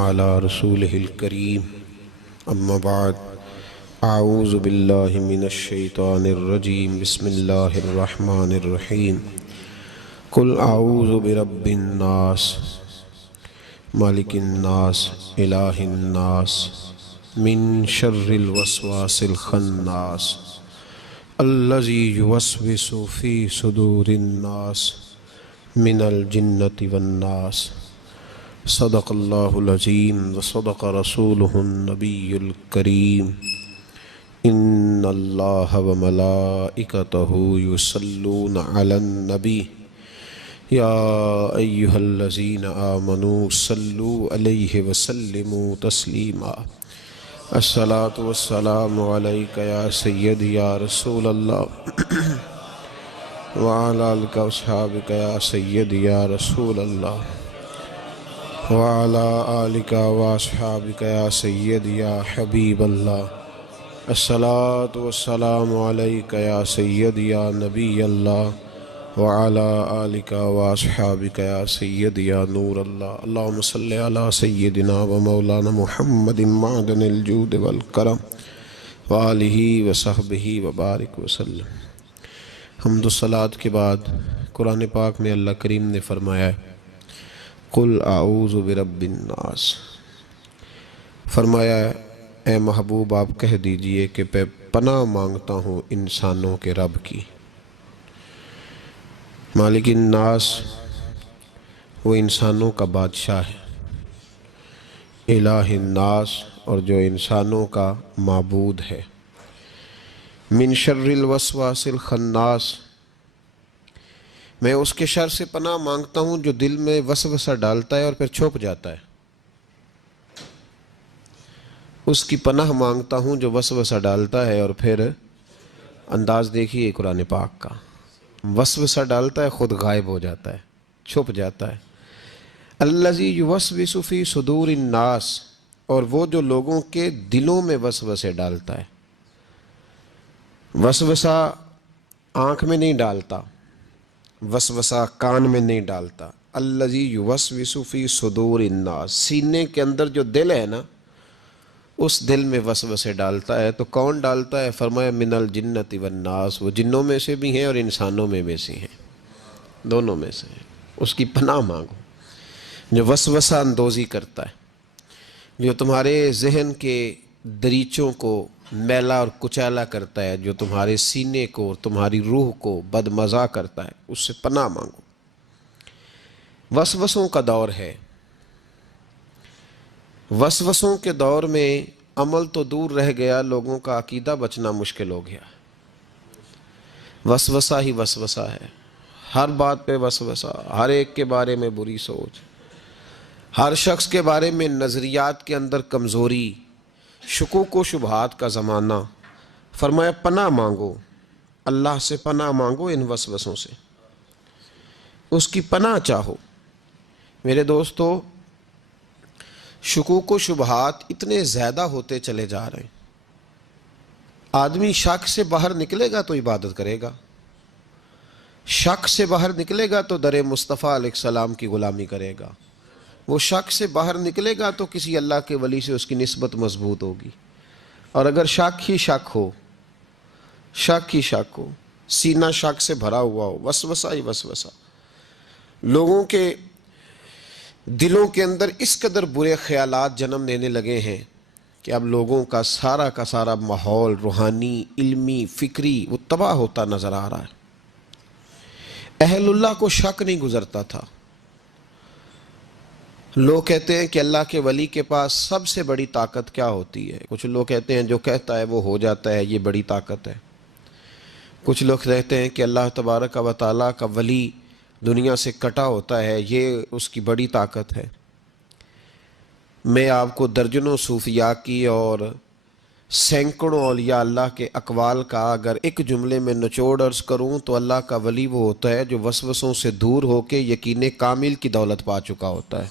على رسوله الكريم أما بعد أعوذ بالله من الشيطان الرجيم بسم الله الرحمن الرحيم قل أعوذ برب الناس مالك الناس إله الناس من شر الوسواس الخناس الذي يوسوس في صدور الناس من الجنة والناس صدق الله العظيم وصدق رسوله النبي الكريم إن الله وملائكته يصلون على النبي يا أيها الذين آمنوا صلوا عليه وسلموا تسليما الصلاة والسلام عليك يا سيدي يا رسول الله وعلى آلك وأصحابك يا سيدي يا رسول الله وعلى آلك وأصحابك يا سيدي يا حبيب الله الصلاة والسلام عليك يا سيدي يا نبي الله وعلى آلك وأصحابك يا سيدي يا نور الله اللهم صل على سيدنا ومولانا محمد معدن الجود والکرم وآلہ وصحبہ وبارک وسلم۔ حمد و صلات کے بعد قرآن پاک میں اللہ کریم نے فرمایا ہے قل اعوذ برب الناس، فرمایا ہے اے محبوب آپ کہہ دیجئے کہ میں پناہ مانگتا ہوں انسانوں کے رب کی۔ مالک الناس وہ انسانوں کا بادشاہ ہے، الہ الناس اور جو انسانوں کا معبود ہے، من شر الوسواس الخناس میں اس کے شر سے پناہ مانگتا ہوں جو دل میں وسوسہ ڈالتا ہے اور پھر چھپ جاتا ہے، اس کی پناہ مانگتا ہوں جو وسوسہ ڈالتا ہے اور پھر انداز دیکھیے قرآن پاک کا، وسوسہ ڈالتا ہے خود غائب ہو جاتا ہے، چھپ جاتا ہے۔ الذی یوسوس فی صدور الناس، اور وہ جو لوگوں کے دلوں میں وسوسے ڈالتا ہے۔ وسوسہ آنکھ میں نہیں ڈالتا، وسوسہ کان میں نہیں ڈالتا، الذی یوسوس فی صدور الناس، سینے کے اندر جو دل ہے نا اس دل میں وسوسے ڈالتا ہے۔ تو کون ڈالتا ہے؟ فرمایا من الجنۃ والناس، وہ جنوں میں سے بھی ہیں اور انسانوں میں سے ہیں، دونوں میں سے ہیں۔ اس کی پناہ مانگو جو وسوسہ اندوزی کرتا ہے، جو تمہارے ذہن کے دریچوں کو میلا اور کچیلا کرتا ہے، جو تمہارے سینے کو اور تمہاری روح کو بدمزہ کرتا ہے، اس سے پناہ مانگو۔ وسوسوں کا دور ہے، وسوسوں کے دور میں عمل تو دور رہ گیا، لوگوں کا عقیدہ بچنا مشکل ہو گیا۔ وسوسہ ہی وسوسہ ہے، ہر بات پہ وسوسہ، ہر ایک کے بارے میں بری سوچ، ہر شخص کے بارے میں نظریات کے اندر کمزوری، شکوک و شبہات کا زمانہ۔ فرمایا پناہ مانگو، اللہ سے پناہ مانگو ان وسوسوں سے، اس کی پناہ چاہو۔ میرے دوستو، شکوک و شبہات اتنے زیادہ ہوتے چلے جا رہے ہیں، آدمی شک سے باہر نکلے گا تو عبادت کرے گا، شک سے باہر نکلے گا تو در مصطفیٰ علیہ السلام کی غلامی کرے گا، وہ شک سے باہر نکلے گا تو کسی اللہ کے ولی سے اس کی نسبت مضبوط ہوگی۔ اور اگر شک ہی شک ہو، سینہ شک سے بھرا ہوا ہو، وسوسہ ہی وسوسہ، لوگوں کے دلوں کے اندر اس قدر برے خیالات جنم لینے لگے ہیں کہ اب لوگوں کا سارا ماحول روحانی، علمی، فکری وہ تباہ ہوتا نظر آ رہا ہے۔ اہل اللہ کو شک نہیں گزرتا تھا۔ لوگ کہتے ہیں کہ اللہ کے ولی کے پاس سب سے بڑی طاقت کیا ہوتی ہے؟ کچھ لوگ کہتے ہیں جو کہتا ہے وہ ہو جاتا ہے، یہ بڑی طاقت ہے۔ کچھ لوگ کہتے ہیں کہ اللہ تبارک و تعالیٰ کا ولی دنیا سے کٹا ہوتا ہے، یہ اس کی بڑی طاقت ہے۔ میں آپ کو درجنوں صوفیاء کی اور سینکڑوں اولیاء اللہ کے اقوال کا اگر ایک جملے میں نچوڑ عرض کروں تو اللہ کا ولی وہ ہوتا ہے جو وسوسوں سے دور ہو کے یقین کامل کی دولت پا چکا ہوتا ہے،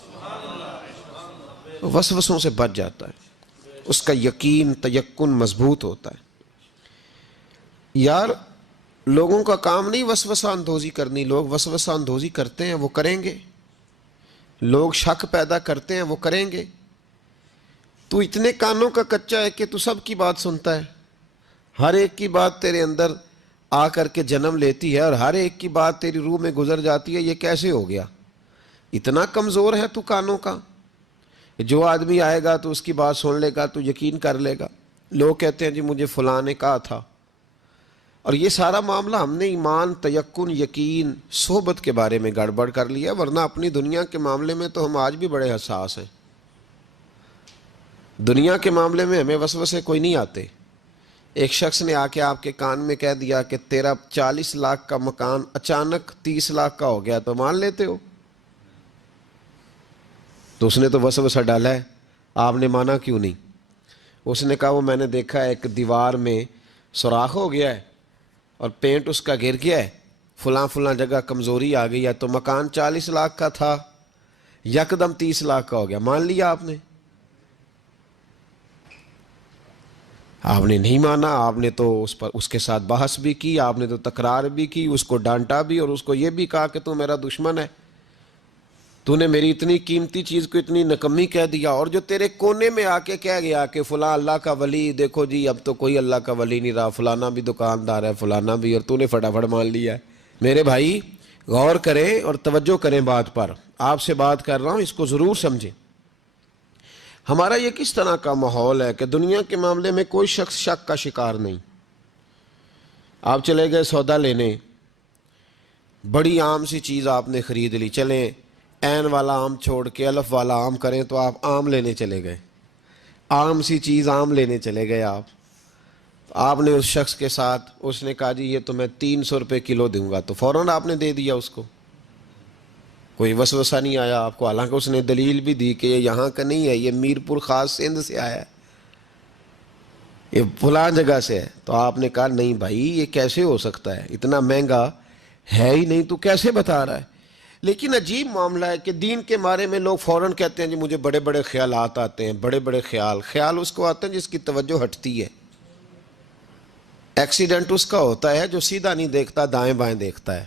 وسوسوں سے بچ جاتا ہے، اس کا یقین تیقن مضبوط ہوتا ہے۔ یار لوگوں کا کام نہیں وسوسہ اندوزی کرنی، لوگ وسوسہ اندوزی کرتے ہیں وہ کریں گے، لوگ شک پیدا کرتے ہیں وہ کریں گے، تو اتنے کانوں کا کچا ہے کہ تو سب کی بات سنتا ہے، ہر ایک کی بات تیرے اندر آ کر کے جنم لیتی ہے اور ہر ایک کی بات تیری روح میں گزر جاتی ہے. یہ کیسے ہو گیا؟ اتنا کمزور ہے تو کانوں کا. جو آدمی آئے گا تو اس کی بات سن لے گا، تو یقین کر لے گا. لوگ کہتے ہیں جی مجھے فلاں نے کہا تھا، اور یہ سارا معاملہ ہم نے ایمان، تیقن، یقین، صحبت کے بارے میں گڑبڑ کر لیا. ورنہ اپنی دنیا کے معاملے میں تو ہم آج بھی بڑے حساس ہیں. دنیا کے معاملے میں ہمیں وسوسے کوئی نہیں آتے. ایک شخص نے آ کے آپ کے کان میں کہہ دیا کہ تیرا 40 لاکھ کا مکان اچانک 30 لاکھ کا ہو گیا، تو مان لیتے ہو؟ تو اس نے تو وسوسہ ڈالا ہے، آپ نے مانا کیوں نہیں؟ اس نے کہا وہ میں نے دیکھا ہے ایک دیوار میں سوراخ ہو گیا ہے اور پینٹ اس کا گر گیا ہے، فلاں فلاں جگہ کمزوری آ گئی ہے، تو مکان 40 لاکھ کا تھا یکدم 30 لاکھ کا ہو گیا. مان لیا آپ نے؟ آپ نے نہیں مانا. آپ نے تو اس کے ساتھ بحث بھی کی، آپ نے تو تکرار بھی کی، اس کو ڈانٹا بھی اور اس کو یہ بھی کہا کہ تو میرا دشمن ہے، تو نے میری اتنی قیمتی چیز کو اتنی نکمی کہہ دیا. اور جو تیرے کونے میں آ کے کہہ گیا کہ فلاں اللہ کا ولی، دیکھو جی اب تو کوئی اللہ کا ولی نہیں رہا، فلانا بھی دکاندار ہے، فلانا بھی، اور تو نے فٹافٹ مان لیا ہے. میرے بھائی غور کریں اور توجہ کریں بات پر. آپ سے بات کر رہا ہوں، اس کو ضرور سمجھیں. ہمارا یہ کس طرح کا ماحول ہے کہ دنیا کے معاملے میں کوئی شخص شک کا شکار نہیں. آپ چلے گئے سودا لینے، بڑی عام سی چیز آپ نے خرید لی، چلیں عین والا آم چھوڑ کے الف والا آم کریں تو آپ آم لینے چلے گئے، عام سی چیز آم لینے چلے گئے. آپ نے اس شخص کے ساتھ، اس نے کہا جی یہ تو میں 300 روپے کلو دوں گا، تو فوراً آپ نے دے دیا اس کو. کوئی وسوسہ نہیں آیا آپ کو، حالانکہ اس نے دلیل بھی دی کہ یہ یہاں کا نہیں ہے، یہ میر پور خاص سندھ سے آیا ہے، یہ فلاں جگہ سے ہے. تو آپ نے کہا نہیں بھائی یہ کیسے ہو سکتا ہے، اتنا مہنگا ہے ہی نہیں، تو کیسے بتا رہا ہے. لیکن عجیب معاملہ ہے کہ دین کے بارے میں لوگ فوراً کہتے ہیں جی مجھے بڑے بڑے خیالات آتے ہیں، بڑے بڑے خیال اس کو آتے ہیں جس کی توجہ ہٹتی ہے. ایکسیڈنٹ اس کا ہوتا ہے جو سیدھا نہیں دیکھتا، دائیں بائیں دیکھتا ہے.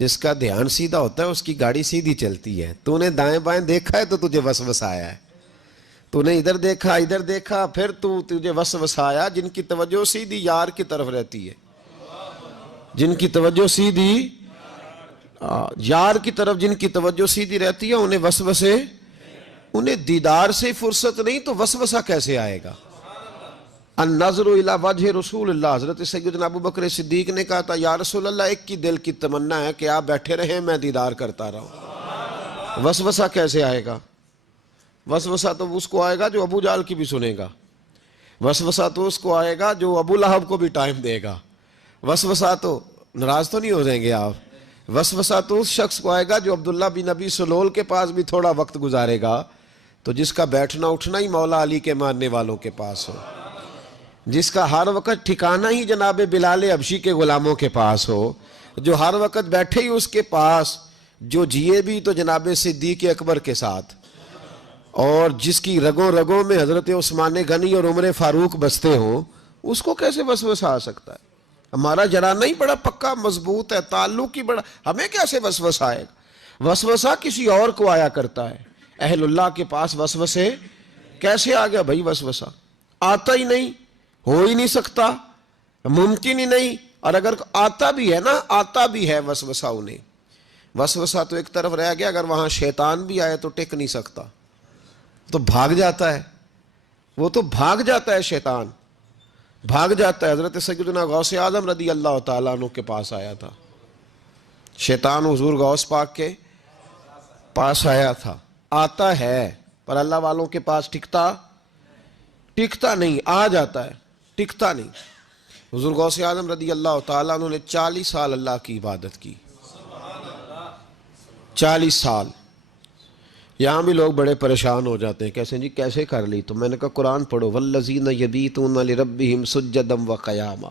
جس کا دھیان سیدھا ہوتا ہے اس کی گاڑی سیدھی چلتی ہے. تو نے دائیں بائیں دیکھا ہے تو تجھے وسوسہ آیا ہے. تو نے ادھر دیکھا پھر تجھے وسوسہ آیا. جن کی توجہ سیدھی یار کی طرف رہتی ہے، جن کی توجہ سیدھی یار کی طرف، جن کی توجہ سیدھی رہتی ہے، انہیں وسوسے، انہیں دیدار سے فرصت نہیں تو وسوسہ کیسے آئے گا. النظر الی وجہ رسول اللہ، حضرت سیدنا ابو بکر صدیق نے کہا تھا یا رسول اللہ ایک کی دل کی تمنا ہے کہ آپ بیٹھے رہیں میں دیدار کرتا رہوں. وسوسہ کیسے آئے گا؟ وسوسہ تو اس کو آئے گا جو ابو جہل کی بھی سنے گا، وسوسہ تو اس کو آئے گا جو ابو لہب کو بھی ٹائم دے گا. وسوسہ تو ناراض تو نہیں ہو جائیں گے آپ؟ وسوسہ تو اس شخص کو آئے گا جو عبداللہ بن ابی سلول کے پاس بھی تھوڑا وقت گزارے گا، تو جس کا بیٹھنا اٹھنا ہی مولا علی کے ماننے والوں کے پاس ہو، جس کا ہر وقت ٹھکانہ ہی جناب بلال حبشی کے غلاموں کے پاس ہو، جو ہر وقت بیٹھے ہی اس کے پاس، جو جیے بھی تو جناب صدیق اکبر کے ساتھ، اور جس کی رگوں رگوں میں حضرت عثمان غنی اور عمر فاروق بستے ہوں، اس کو کیسے وسوسہ آ سکتا ہے؟ ہمارا جرانہ ہی بڑا پکا مضبوط ہے، تعلق ہی بڑا، ہمیں کیسے وسوسہ آئے گا؟ وسوسہ کسی اور کو آیا کرتا ہے. اہل اللہ کے پاس وسوسے کیسے آ گیا بھائی؟ وسوسہ آتا ہی نہیں، ہو ہی نہیں سکتا، ممکن ہی نہیں. اور اگر آتا بھی ہے نا، آتا بھی ہے وسوسہ انہیں، وسوسہ تو ایک طرف رہ گیا، اگر وہاں شیطان بھی آئے تو ٹک نہیں سکتا، تو بھاگ جاتا ہے، وہ تو بھاگ جاتا ہے، شیطان بھاگ جاتا ہے. حضرت سیدنا غوث اعظم رضی اللہ تعالیٰ عنہ کے پاس آیا تھا شیطان، حضور غوث پاک کے پاس آیا تھا. آتا ہے پر اللہ والوں کے پاس ٹکتا نہیں، آ جاتا ہے ٹکتا نہیں. حضور غوث اعظم رضی اللہ تعالیٰ عنہ نے 40 سال اللہ کی عبادت کی، 40 سال. یہاں بھی لوگ بڑے پریشان ہو جاتے ہیں، کیسے جی کیسے کر لی؟ تو میں نے کہا قرآن پڑھو، والذین یبیتون لربہم سجدا وقیاما،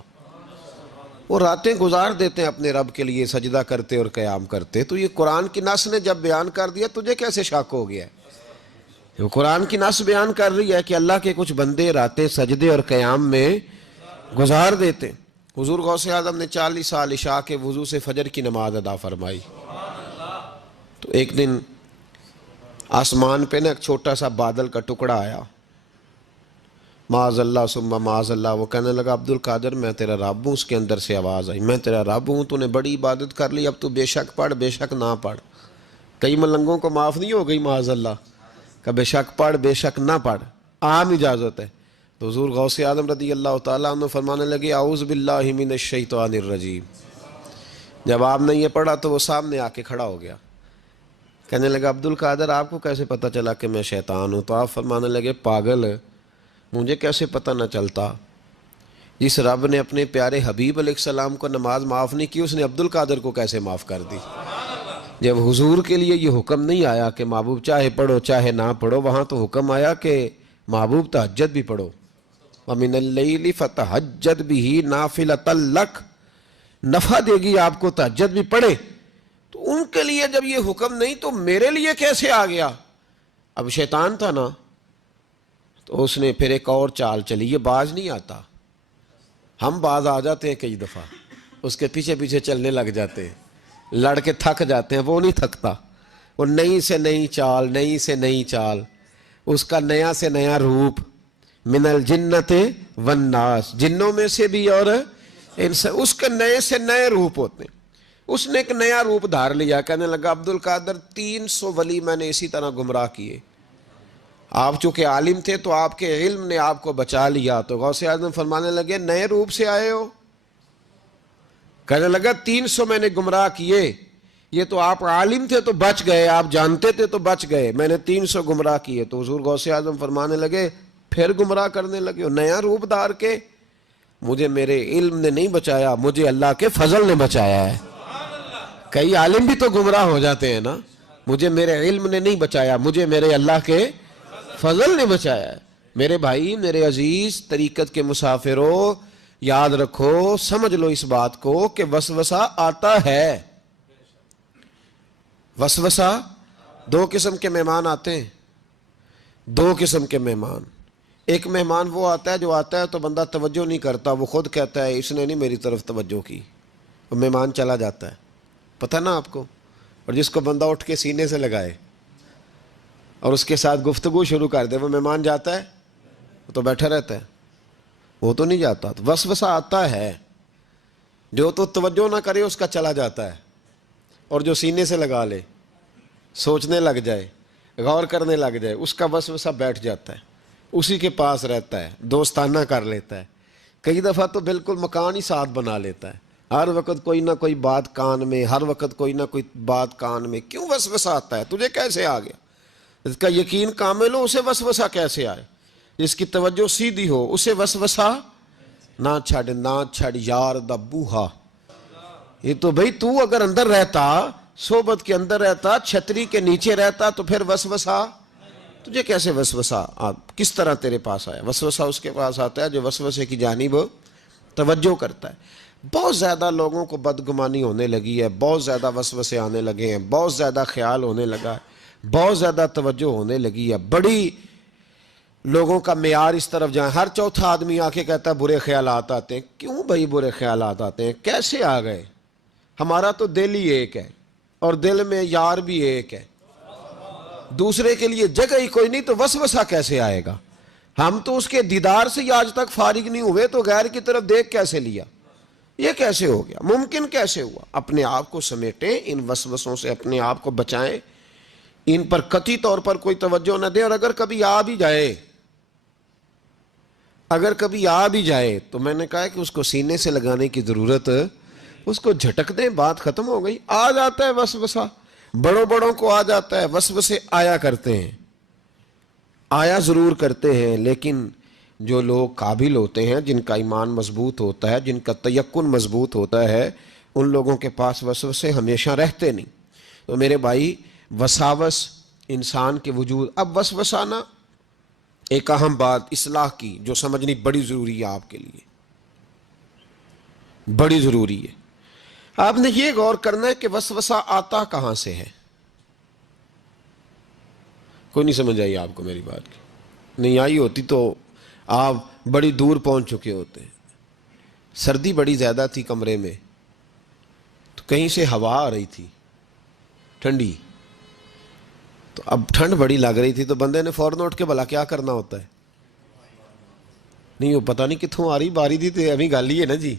وہ راتیں گزار دیتے ہیں اپنے رب کے لیے سجدہ کرتے اور قیام کرتے. تو یہ قرآن کی نص نے جب بیان کر دیا، تجھے کیسے شک ہو گیا؟ وہ قرآن کی نص بیان کر رہی ہے کہ اللہ کے کچھ بندے راتیں سجدے اور قیام میں گزار دیتے. حضور غوث اعظم نے 40 سال عشاء کے وضو سے فجر کی نماز ادا فرمائی. تو ایک دن آسمان پہ نا ایک چھوٹا سا بادل کا ٹکڑا آیا، معاذ اللہ ثم معاذ اللہ. وہ کہنے لگا عبد القادر میں تیرا رب ہوں. اس کے اندر سے آواز آئی میں تیرا رب ہوں, تو نے بڑی عبادت کر لی, اب تو بے شک پڑھ بے شک نہ پڑھ. کئی ملنگوں کو معاف نہیں ہو گئی معاذ اللہ کہ بے شک پڑھ بے شک نہ پڑھ, عام اجازت ہے. تو حضور غوث اعظم رضی اللہ تعالیٰ عنہ فرمانے لگے اعوذ باللہ من الشیطان الرجیم. جب آپ نے یہ پڑھا تو وہ سامنے آ کے کھڑا ہو گیا, کہنے لگا عبد القادر آپ کو کیسے پتہ چلا کہ میں شیطان ہوں؟ تو آپ فرمانے لگے پاگل, مجھے کیسے پتہ نہ چلتا؟ جس رب نے اپنے پیارے حبیب علیہ السلام کو نماز معاف نہیں کی, اس نے عبد القادر کو کیسے معاف کر دی؟ جب حضور کے لیے یہ حکم نہیں آیا کہ محبوب چاہے پڑھو چاہے نہ پڑھو, وہاں تو حکم آیا کہ محبوب تہجد بھی پڑھو. وَمِنَ اللَّيْلِ فَتَہَجَّدْ بِهِ نَافِلَةً لَكَ, نفع دے گی آپ کو, تہجد بھی پڑھے. تو ان کے لیے جب یہ حکم نہیں تو میرے لیے کیسے آ گیا؟ اب شیطان تھا نا, تو اس نے پھر ایک اور چال چلی. یہ باز نہیں آتا, ہم باز آ جاتے ہیں کئی دفعہ, اس کے پیچھے پیچھے چلنے لگ جاتے ہیں, لڑ کے تھک جاتے ہیں. وہ نہیں تھکتا, وہ نئی سے نئی چال, نئی سے نئی چال, اس کا نیا سے نیا روپ. من الجنت والناس, جنوں میں سے بھی اور اس کے نئے سے نئے روپ ہوتے ہیں. اس نے ایک نیا روپ دھار لیا, کہنے لگا عبد القادر 300 ولی میں نے اسی طرح گمراہ کیے, آپ چونکہ عالم تھے تو آپ کے علم نے آپ کو بچا لیا. تو غوث اعظم فرمانے لگے نئے روپ سے آئے ہو؟ کہنے لگا 300 میں نے گمراہ کیے, یہ تو آپ عالم تھے تو بچ گئے, آپ جانتے تھے تو بچ گئے, میں نے 300 گمراہ کیے. تو حضور غوث اعظم فرمانے لگے پھر گمراہ کرنے لگے ہو نیا روپ دھار کے؟ مجھے میرے علم نے نہیں بچایا, مجھے اللہ کے فضل نے بچایا ہے. کئی عالم بھی تو گمراہ ہو جاتے ہیں نا, مجھے میرے علم نے نہیں بچایا, مجھے میرے اللہ کے فضل نے بچایا ہے. میرے بھائی, میرے عزیز طریقت کے مسافروں, یاد رکھو, سمجھ لو اس بات کو کہ وسوسہ آتا ہے. وسوسہ, 2 قسم کے مہمان آتے ہیں, 2 قسم کے مہمان. ایک مہمان وہ آتا ہے جو آتا ہے تو بندہ توجہ نہیں کرتا, وہ خود کہتا ہے اس نے نہیں میری طرف توجہ کی, وہ مہمان چلا جاتا ہے, پتہ نا آپ کو. اور جس کو بندہ اٹھ کے سینے سے لگائے اور اس کے ساتھ گفتگو شروع کر دے, وہ مہمان جاتا ہے؟ وہ تو بیٹھا رہتا ہے, وہ تو نہیں جاتا. تو وسوسہ آتا ہے, جو تو توجہ نہ کرے اس کا چلا جاتا ہے, اور جو سینے سے لگا لے, سوچنے لگ جائے, غور کرنے لگ جائے, اس کا وسوسہ بیٹھ جاتا ہے, اسی کے پاس رہتا ہے, دوستانہ کر لیتا ہے. کئی دفعہ تو بالکل مکان ہی ساتھ بنا لیتا ہے, ہر وقت کوئی نہ کوئی بات کان میں, ہر وقت کوئی نہ کوئی بات کان میں. کیوں وسوسہ آتا ہے؟ تجھے کیسے آ گیا؟ اس کا یقین کامل ہو, اسے وسوسہ کیسے آئے؟ جس کی توجہ سیدھی ہو اسے وسوسہ نہ چھڑ یار دا بوہا. یہ تو بھئی تو اگر اندر رہتا, صحبت کے اندر رہتا, چھتری کے نیچے رہتا, تو پھر وسوسہ تجھے کیسے وسوسہ کس طرح تیرے پاس آیا؟ وسوسہ اس کے پاس آتا ہے جو وسوسے کی جانب توجہ کرتا ہے. بہت زیادہ لوگوں کو بدگمانی ہونے لگی ہے, بہت زیادہ وسوسے آنے لگے ہیں, بہت زیادہ خیال ہونے لگا ہے, بہت زیادہ توجہ ہونے لگی ہے. بڑی لوگوں کا معیار اس طرف جائیں, ہر چوتھا آدمی آ کے کہتا ہے برے خیالات آتے ہیں. کیوں بھائی برے خیالات آتے ہیں؟ کیسے آ گئے؟ ہمارا تو دل ہی ایک ہے, اور دل میں یار بھی ایک ہے, دوسرے کے لیے جگہ ہی کوئی نہیں, تو وسوسہ کیسے آئے گا؟ ہم تو اس کے دیدار سے ہی آج تک فارغ نہیں ہوئے, تو غیر کی طرف دیکھ کیسے لیا؟ یہ کیسے ہو گیا؟ ممکن کیسے ہوا؟ اپنے آپ کو سمیٹیں, ان وسوسوں سے اپنے آپ کو بچائیں, ان پر قطعی طور پر کوئی توجہ نہ دیں. اور اگر کبھی آ بھی جائے تو میں نے کہا کہ اس کو سینے سے لگانے کی ضرورت, اس کو جھٹک دیں, بات ختم ہو گئی. آ جاتا ہے وسوسہ, بڑوں کو آ جاتا ہے, وسوسے آیا کرتے ہیں, آیا ضرور کرتے ہیں. لیکن جو لوگ قابل ہوتے ہیں, جن کا ایمان مضبوط ہوتا ہے, جن کا تیقن مضبوط ہوتا ہے, ان لوگوں کے پاس وسوسے ہمیشہ رہتے نہیں. تو میرے بھائی, وساوس انسان کے وجود. اب وسوسہ نا ایک اہم بات اصلاح کی جو سمجھنی بڑی ضروری ہے, آپ کے لیے بڑی ضروری ہے. آپ نے یہ غور کرنا ہے کہ وسوسہ آتا کہاں سے ہے. کوئی نہیں سمجھ آئی آپ کو میری بات کی؟ نہیں آئی ہوتی تو آپ بڑی دور پہنچ چکے ہوتے. سردی بڑی زیادہ تھی کمرے میں, تو کہیں سے ہوا آ رہی تھی ٹھنڈی, تو اب ٹھنڈ بڑی لگ رہی تھی, تو بندے نے فوراً اٹھ کے بھلا کیا کرنا ہوتا ہے؟ نہیں وہ پتہ نہیں کتوں آ رہی باری دی تو ابھی گل ہی ہے نا جی.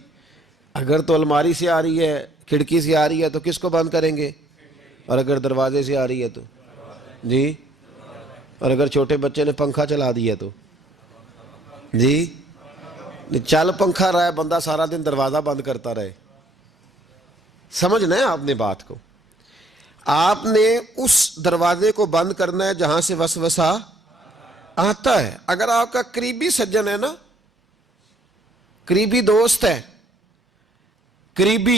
اگر تو الماری سے آ رہی ہے, کھڑکی سے آ رہی ہے تو کس کو بند کریں گے؟ اور اگر دروازے سے آ رہی ہے تو جی, اور اگر چھوٹے بچے نے پنکھا چلا دیا تو جی, چل پنکھا رہا ہے بندہ سارا دن دروازہ بند کرتا رہے. سمجھنا ہے آپ نے بات کو. آپ نے اس دروازے کو بند کرنا ہے جہاں سے وسوسہ آتا ہے. اگر آپ کا قریبی سجن ہے نا, قریبی دوست ہے, قریبی